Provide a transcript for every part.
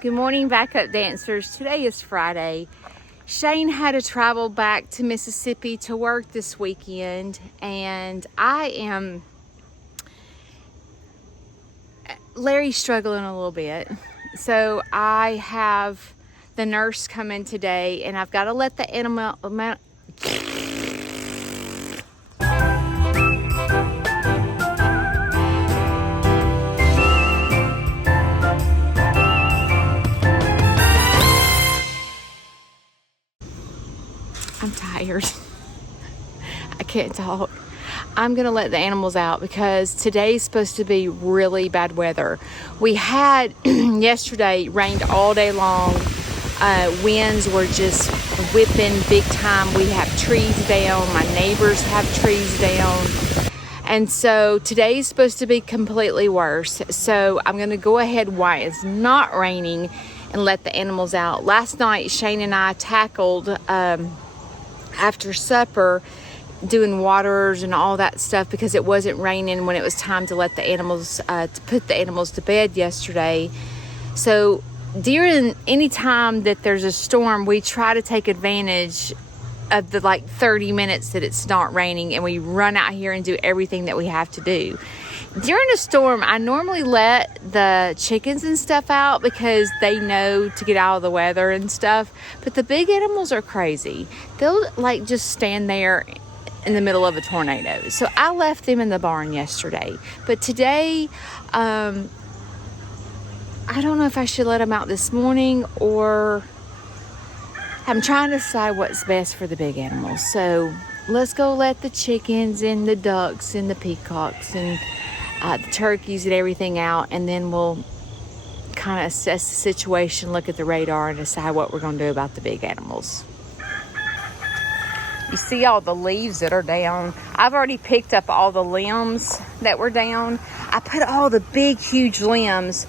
Good morning, backup dancers. Today is Friday. Shane had to travel back to Mississippi to work this weekend, and Larry's struggling a little bit. So I have the nurse come in today, and I've got to let the animal... I'm tired. I can't talk. I'm gonna let the animals out because today's supposed to be really bad weather. We had yesterday rained all day long. Winds were just whipping big time. We have trees down. My neighbors have trees down. And so today's supposed to be completely worse. So I'm gonna go ahead while it's not raining and let the animals out. Last night, Shane and I tackled after supper, doing waters and all that stuff because it wasn't raining when it was time to let the animals, to put the animals to bed yesterday. So during any time that there's a storm, we try to take advantage of the 30 minutes that it's not raining, and we run out here and do everything that we have to do. During a storm, I normally let the chickens and stuff out because they know to get out of the weather and stuff. But the big animals are crazy. They'll just stand there in the middle of a tornado. So I left them in the barn yesterday. But today, I don't know if I should let them out this morning, or I'm trying to decide what's best for the big animals. So let's go let the chickens and the ducks and the peacocks and the turkeys and everything out, and then we'll kind of assess the situation, look at the radar, and decide what we're going to do about the big animals. You see all the leaves that are down. I've already picked up all the limbs that were down. I put all the big, huge limbs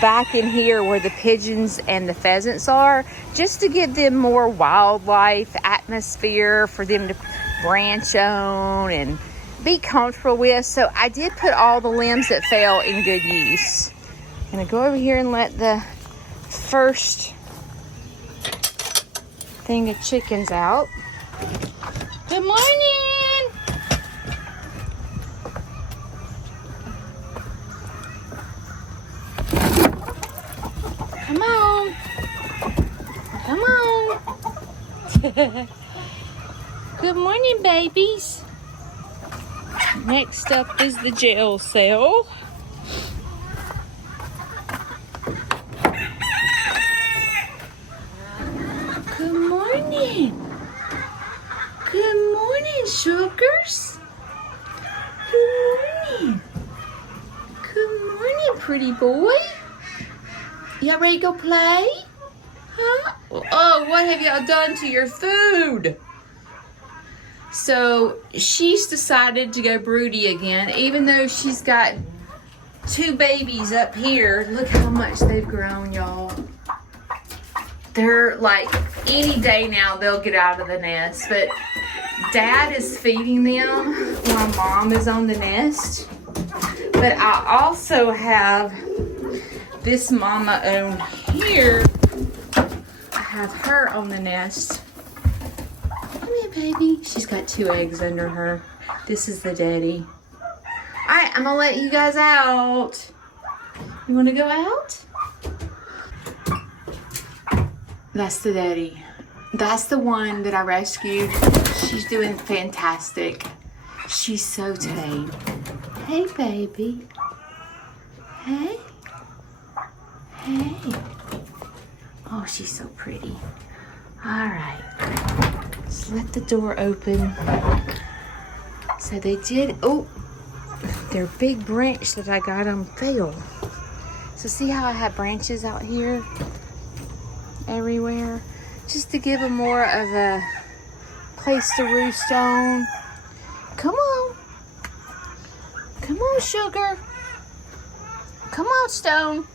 back in here where the pigeons and the pheasants are, just to give them more wildlife atmosphere for them to branch on and be comfortable with. So I did put all the limbs that fell in good use. I'm gonna go over here and let the first thing of chickens out. Good morning. Come on. Come on. Good morning, babies. Next up is the jail cell. Good morning. Good morning, sugars. Good morning. Good morning, pretty boy. Y'all ready to go play? Huh? Oh, what have y'all done to your food? So she's decided to go broody again, even though she's got 2 babies up here. Look how much they've grown, y'all. They're any day now they'll get out of the nest, but Dad is feeding them while Mom is on the nest. But I also have this mama on here. I have her on the nest. Come here, baby. She's got 2 eggs under her. This is the daddy. All right, I'm gonna let you guys out. You wanna go out? That's the daddy. That's the one that I rescued. She's doing fantastic. She's so tame. Hey, baby. Hey. Hey. Oh, she's so pretty. All right. Just let the door open. So they did, their big branch that I got them fell. So see how I have branches out here everywhere? Just to give them more of a place to roost on. Come on. Come on, sugar. Come on, Stone.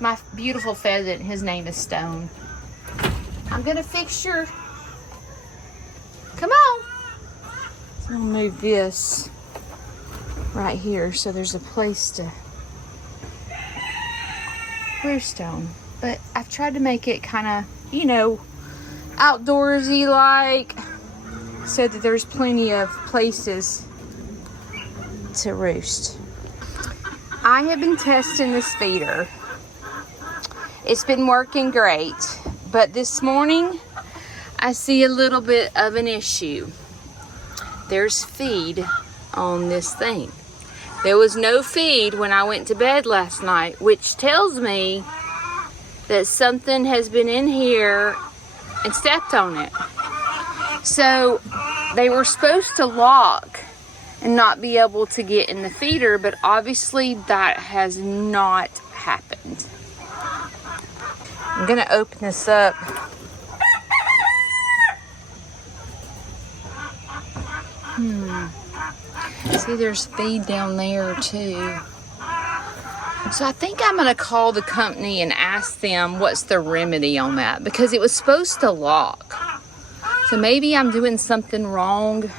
My beautiful pheasant, his name is Stone. I'm gonna fix your... Come on. So I'm gonna move this right here so there's a place to roost on. But I've tried to make it kind of, you know, outdoorsy like, so that there's plenty of places to roost. I have been testing this feeder. It's been working great, but this morning I see a little bit of an issue. There's feed on this thing. There was no feed when I went to bed last night, which tells me that something has been in here and stepped on it. So they were supposed to lock and not be able to get in the feeder, but obviously that has not happened. I'm gonna open this up. See, there's feed down there too. So I think I'm gonna call the company and ask them what's the remedy on that, because it was supposed to lock. So maybe I'm doing something wrong.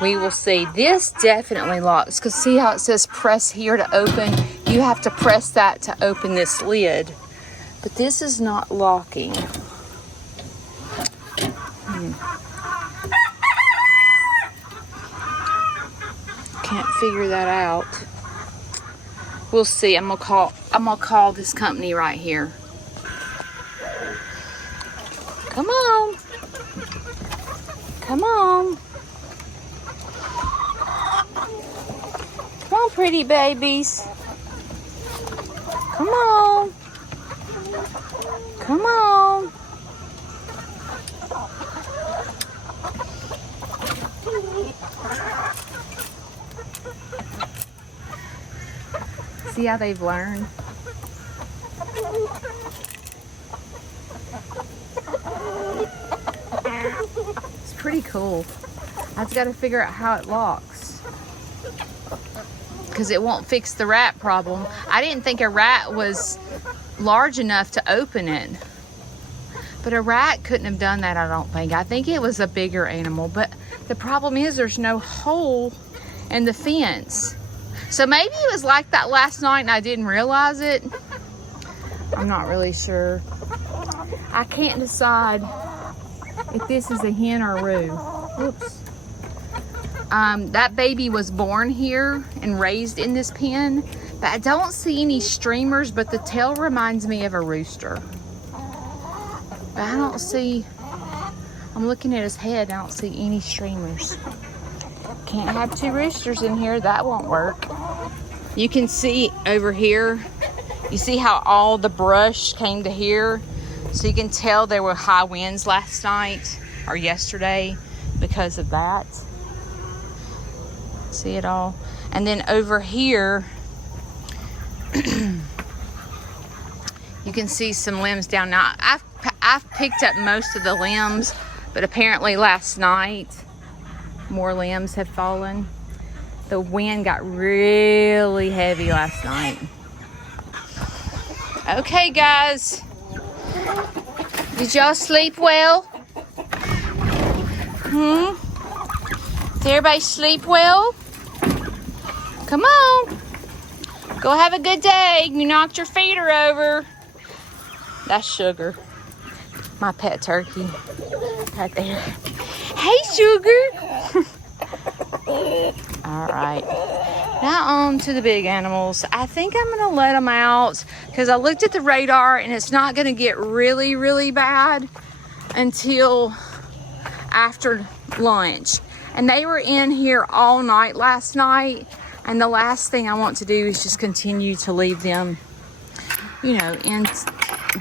We will see. This definitely locks, because see how it says press here to open? You have to press that to open this lid. But this is not locking. Can't figure that out. We'll see. I'm gonna call this company right here. Come on. Come on. Come on, pretty babies. Come on. Come on. See how they've learned? It's pretty cool. I've got to figure out how it locks, because it won't fix the rat problem. I didn't think a rat was large enough to open it, but a rat couldn't have done that, I don't think. I think it was a bigger animal, but the problem is there's no hole in the fence. So maybe it was like that last night and I didn't realize it. I'm not really sure. I can't decide if this is a hen or a roux. Oops. That baby was born here and raised in this pen, but I don't see any streamers, but the tail reminds me of a rooster. But I don't see, I'm looking at his head, I don't see any streamers. Can't have two roosters in here, that won't work. You can see over here, you see how all the brush came to here? So you can tell there were high winds last night or yesterday because of that. See it all? And then over here, you can see some limbs down. Now, I've picked up most of the limbs, but apparently last night, more limbs have fallen. The wind got really heavy last night. Okay, guys. Did y'all sleep well? Did everybody sleep well? Come on. Go have a good day. You knocked your feeder over. That's Sugar, my pet turkey. Right there. Hey, Sugar. All right. Now on to the big animals. I think I'm going to let them out because I looked at the radar and it's not going to get really, really bad until after lunch. And they were in here all night last night. And the last thing I want to do is just continue to leave them, you know, in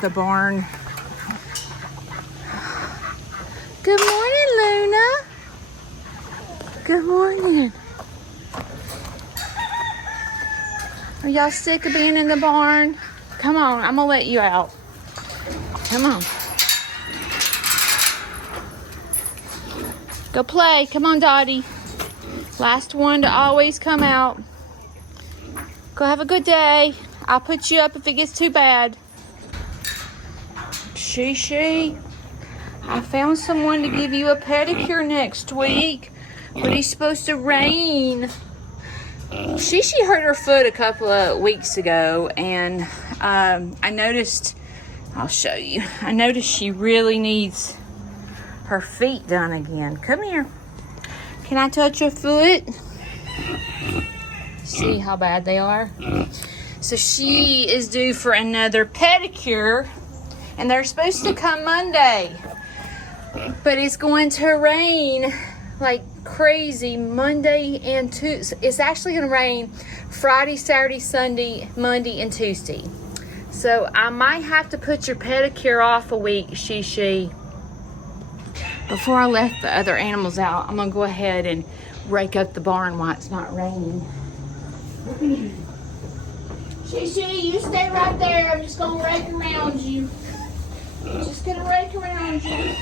the barn. Good morning, Luna. Good morning. Are y'all sick of being in the barn? Come on, I'm gonna let you out. Come on. Go play. Come on, Dottie. Last one to always come out. Go have a good day. I'll put you up if it gets too bad. She. I found someone to give you a pedicure next week, but it's supposed to rain. She hurt her foot a couple of weeks ago, and I noticed, I'll show you, I noticed she really needs her feet done again. Come here. Can I touch your foot? See how bad they are? So she is due for another pedicure, and they're supposed to come Monday. But it's going to rain like crazy Monday and Tuesday. It's actually going to rain Friday, Saturday, Sunday, Monday, and Tuesday. So I might have to put your pedicure off a week, She. Before I let the other animals out, I'm going to go ahead and rake up the barn while it's not raining. She, you stay right there. I'm just going to rake around you. Just going to rake around you.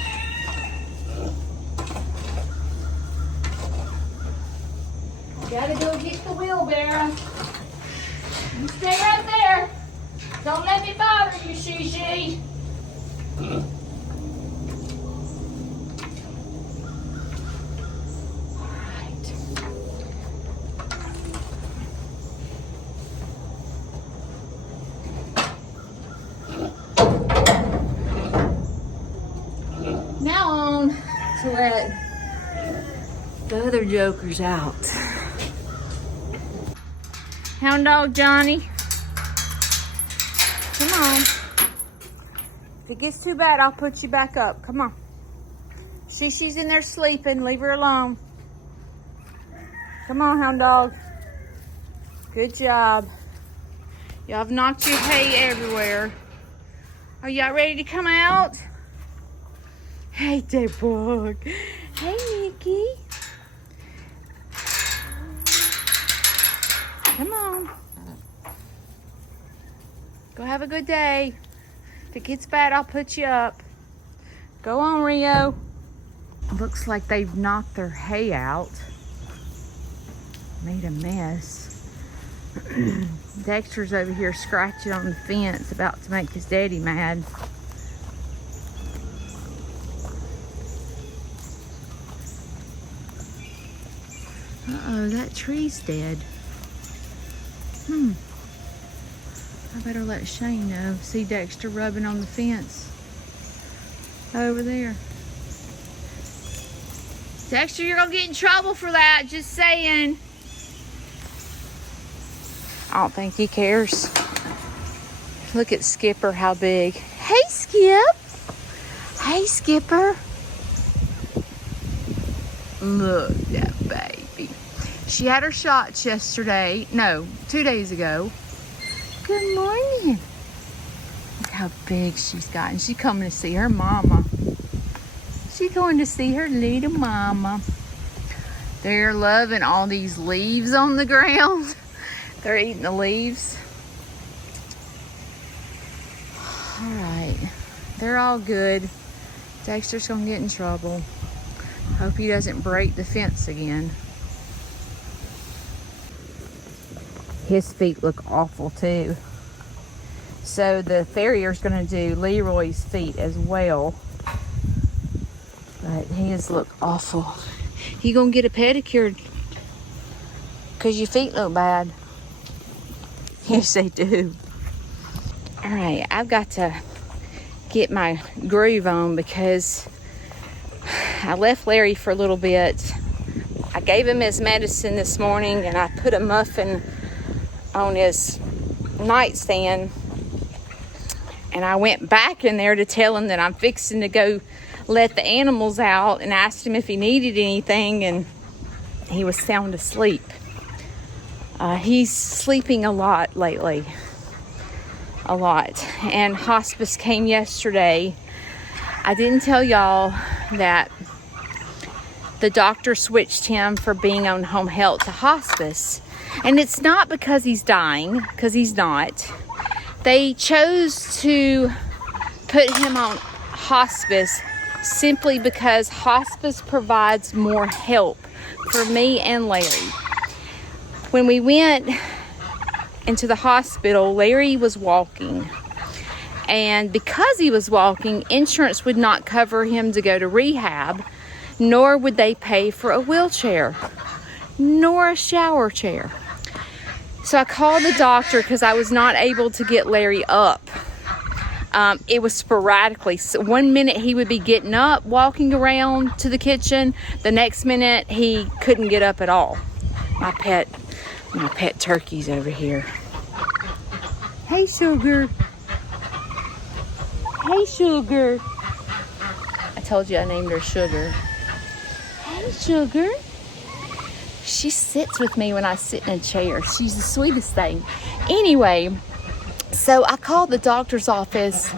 Gotta go get the wheelbarrow. You stay right there. Don't let me bother you, She. Now on to let the other jokers out. Hound dog Johnny. Come on. If it gets too bad, I'll put you back up. Come on. See, she's in there sleeping. Leave her alone. Come on, hound dog. Good job. Y'all have knocked your hay everywhere. Are y'all ready to come out? Hey, Debug. Hey, Nikki. Come on. Go have a good day. If it gets bad, I'll put you up. Go on, Rio. Looks like they've knocked their hay out. Made a mess. Dexter's over here scratching on the fence, about to make his daddy mad. Uh-oh, that tree's dead. I better let Shane know. See Dexter rubbing on the fence over there. Dexter, you're gonna get in trouble for that, just saying. I don't think he cares. Look at Skipper, how big. Hey, Skip. Hey, Skipper. Look, that baby. She had her shots yesterday. No, 2 days ago. Good morning. Look how big she's gotten. She's coming to see her mama. She's going to see her little mama. They're loving all these leaves on the ground. They're eating the leaves. All right. They're all good. Dexter's going to get in trouble. Hope he doesn't break the fence again. His feet look awful too. So the farrier's going to do Leroy's feet as well. But his look awful. You going to get a pedicure because your feet look bad. Yes, they do. All right, I've got to get my groove on because I left Larry for a little bit. I gave him his medicine this morning and I put a muffin on his nightstand, and I went back in there to tell him that I'm fixing to go let the animals out, and asked him if he needed anything, and he was sound asleep. He's sleeping a lot lately, a lot. And hospice came yesterday. I didn't tell y'all that the doctor switched him for being on home health to hospice. And it's not because he's dying, because he's not. They chose to put him on hospice simply because hospice provides more help for me and Larry. When we went into the hospital, Larry was walking. And because he was walking, insurance would not cover him to go to rehab, nor would they pay for a wheelchair, nor a shower chair. So I called the doctor because I was not able to get Larry up. It was sporadically. So 1 minute he would be getting up, walking around to the kitchen. The next minute he couldn't get up at all. My pet turkey's over here. Hey, Sugar. Hey, Sugar. I told you I named her Sugar. Hey, Sugar. She sits with me when I sit in a chair. She's the sweetest thing. Anyway, so I called the doctor's office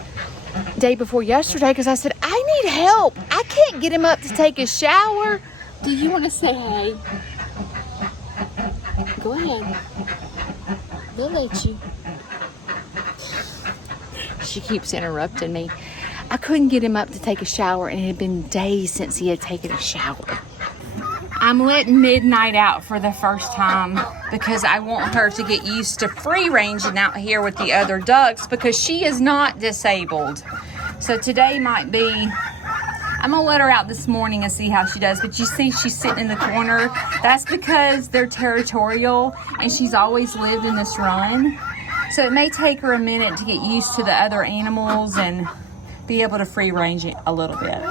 day before yesterday because I said, I need help. I can't get him up to take a shower. Do you want to say hey? Go ahead. They'll let you. She keeps interrupting me. I couldn't get him up to take a shower, and it had been days since he had taken a shower. I'm letting Midnight out for the first time because I want her to get used to free ranging out here with the other ducks because she is not disabled. So today might be, I'm gonna let her out this morning and see how she does. But you see she's sitting in the corner. That's because they're territorial and she's always lived in this run. So it may take her a minute to get used to the other animals and be able to free range it a little bit.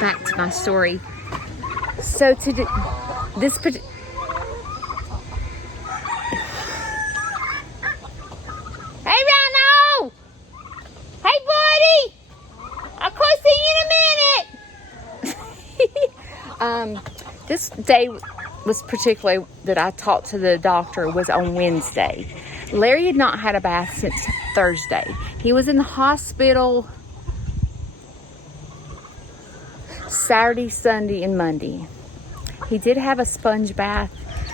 Back to my story. So Hey, Rhino! Hey, buddy! I'll come see you in a minute. This day was particularly that I talked to the doctor was on Wednesday. Larry had not had a bath since Thursday. He was in the hospital Saturday, Sunday, and Monday. He did have a sponge bath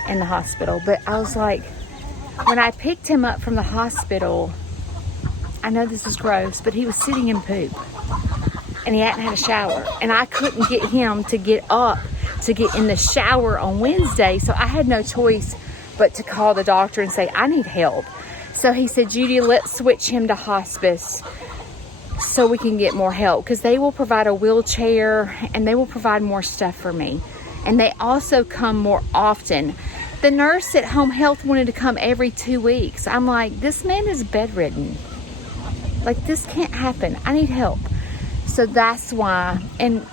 in the hospital, but I was like, when I picked him up from the hospital, I know this is gross, but he was sitting in poop and he hadn't had a shower, and I couldn't get him to get up to get in the shower on Wednesday, so I had no choice but to call the doctor and say, I need help. So he said, Judy, let's switch him to hospice so we can get more help, because they will provide a wheelchair and they will provide more stuff for me. And they also come more often. The nurse at Home Health wanted to come every 2 weeks. I'm like, this man is bedridden. Like, this can't happen. I need help. So that's why. And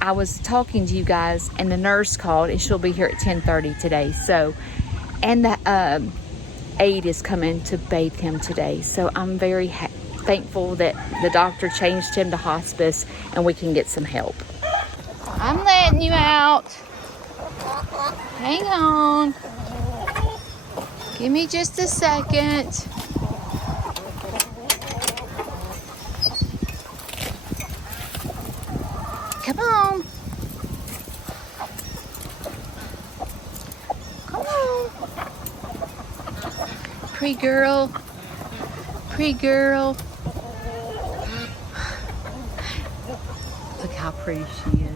I was talking to you guys, and the nurse called, and she'll be here at 10:30 today. So, and the aide is coming to bathe him today. So I'm very thankful that the doctor changed him to hospice and we can get some help. I'm letting you out. Hang on. Give me just a second. Come on. Come on. Pretty girl. Pretty girl. Look how pretty she is.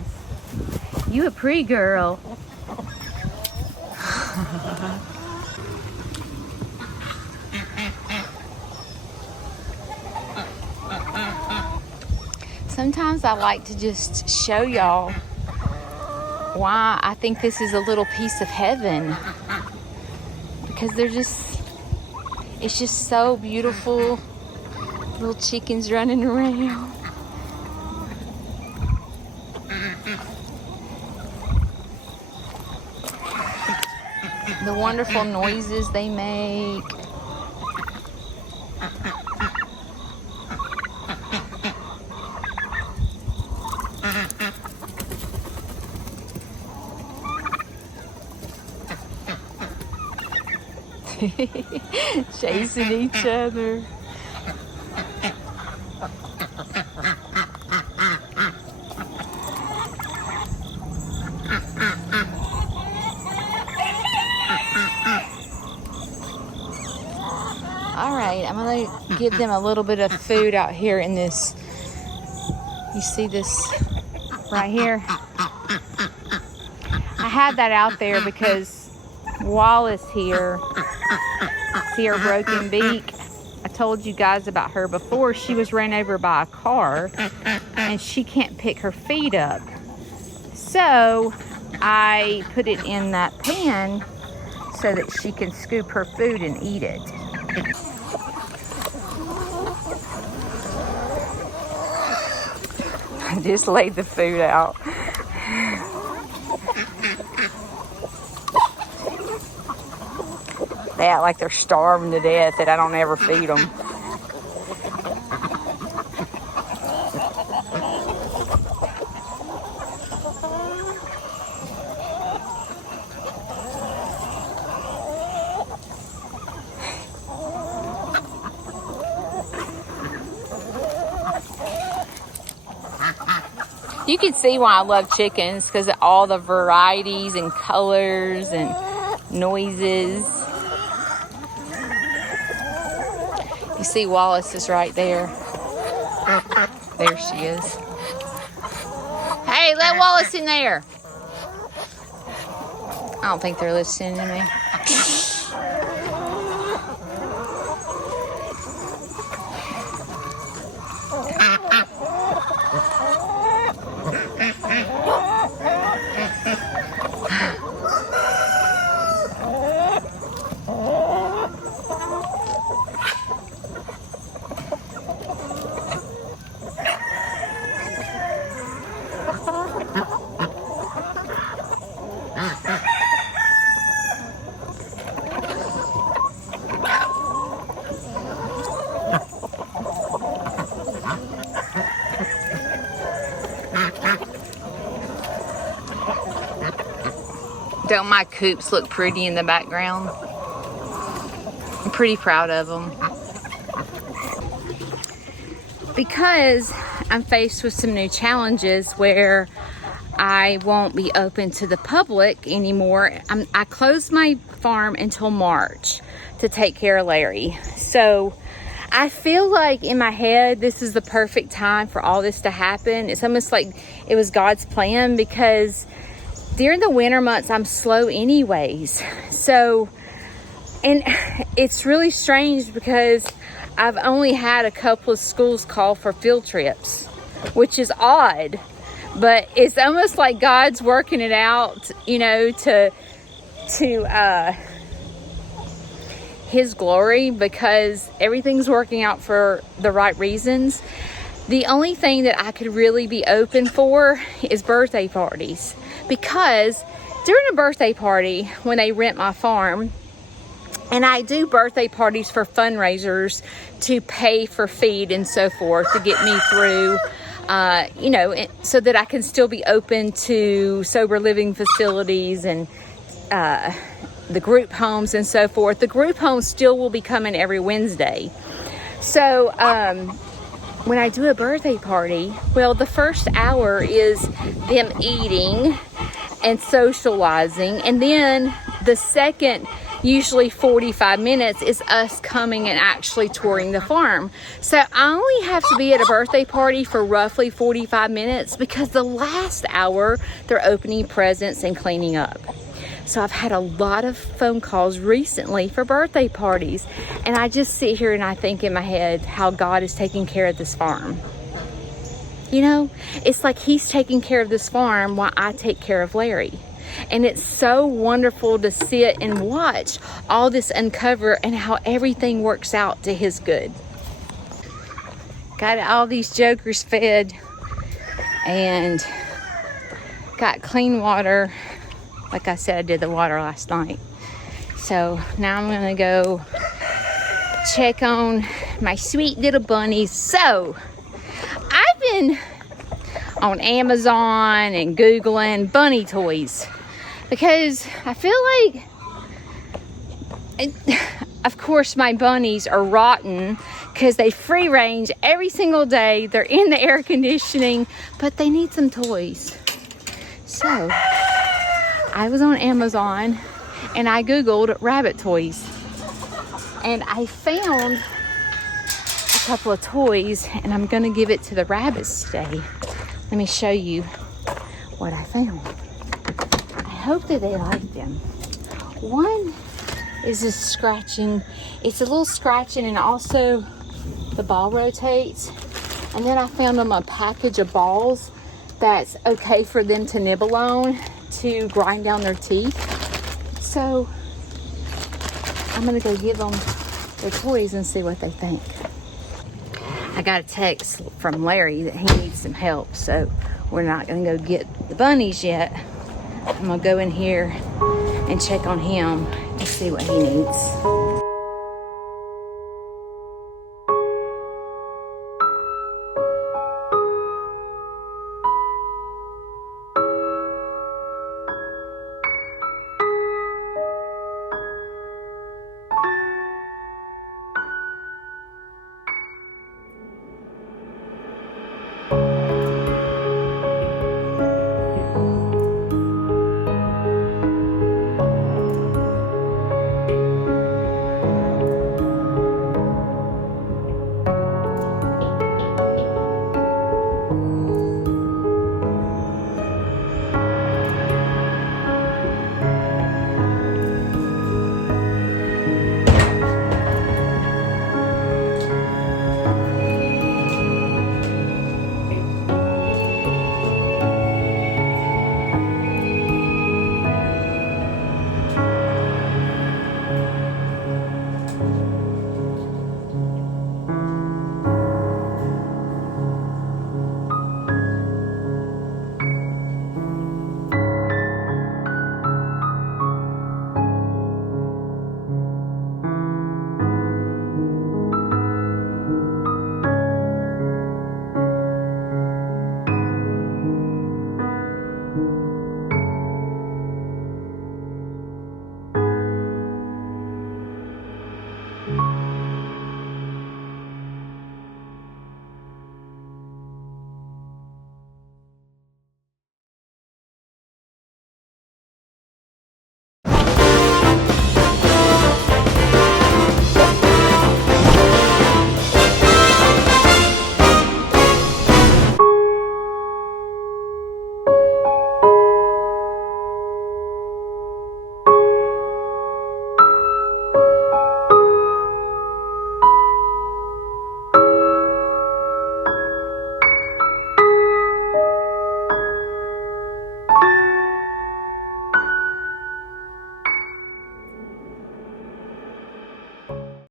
You a pretty girl. Sometimes I like to just show y'all why I think this is a little piece of heaven. Because it's just so beautiful. Little chickens running around. The wonderful noises they make. Chasing each other. All right, I'm gonna give them a little bit of food out here in this. You see this right here? I had that out there because Wallace here, see her broken beak? I told you guys about her before. She was ran over by a car and she can't pick her feet up. So I put it in that pan so that she can scoop her food and eat it. I just laid the food out. They act like they're starving to death that I don't ever feed them. You can see why I love chickens, because of all the varieties and colors and noises. You see Wallace is right there. There she is. Hey, let Wallace in there. I don't think they're listening to me. Don't my coops look pretty in the background? I'm pretty proud of them. Because I'm faced with some new challenges where I won't be open to the public anymore. I closed my farm until March to take care of Larry. So I feel like in my head, this is the perfect time for all this to happen. It's almost like it was God's plan, because during the winter months, I'm slow anyways. So, and it's really strange because I've only had a couple of schools call for field trips, which is odd, but it's almost like God's working it out, you know, to His glory, because everything's working out for the right reasons. The only thing that I could really be open for is birthday parties, because during a birthday party, when they rent my farm, and I do birthday parties for fundraisers to pay for feed and so forth to get me through, you know, so that I can still be open to sober living facilities and the group homes and so forth. The group homes still will be coming every Wednesday. So when I do a birthday party, well, the first hour is them eating and socializing, and then the second, usually 45 minutes, is us coming and actually touring the farm. So I only have to be at a birthday party for roughly 45 minutes, because the last hour they're opening presents and cleaning up. So I've had a lot of phone calls recently for birthday parties, and I just sit here and I think in my head how God is taking care of this farm. You know, it's like He's taking care of this farm while I take care of Larry. And it's so wonderful to sit and watch all this uncover and how everything works out to His good. Got all these jokers fed and got clean water. Like I said, I did the water last night. So now I'm gonna go check on my sweet little bunnies. So I've been on Amazon and Googling bunny toys, because I feel like, of course, my bunnies are rotten because they free range every single day. They're in the air conditioning, but they need some toys. So I was on Amazon and I Googled rabbit toys, and I found a couple of toys, and I'm gonna give it to the rabbits today. Let me show you what I found. I hope that they like them. One is just scratching. It's a little scratching, and also the ball rotates. And then I found them a package of balls that's okay for them to nibble on to grind down their teeth. So I'm gonna go give them their toys and see what they think. I got a text from Larry that he needs some help, so we're not gonna go get the bunnies yet. I'm gonna go in here and check on him and see what he needs.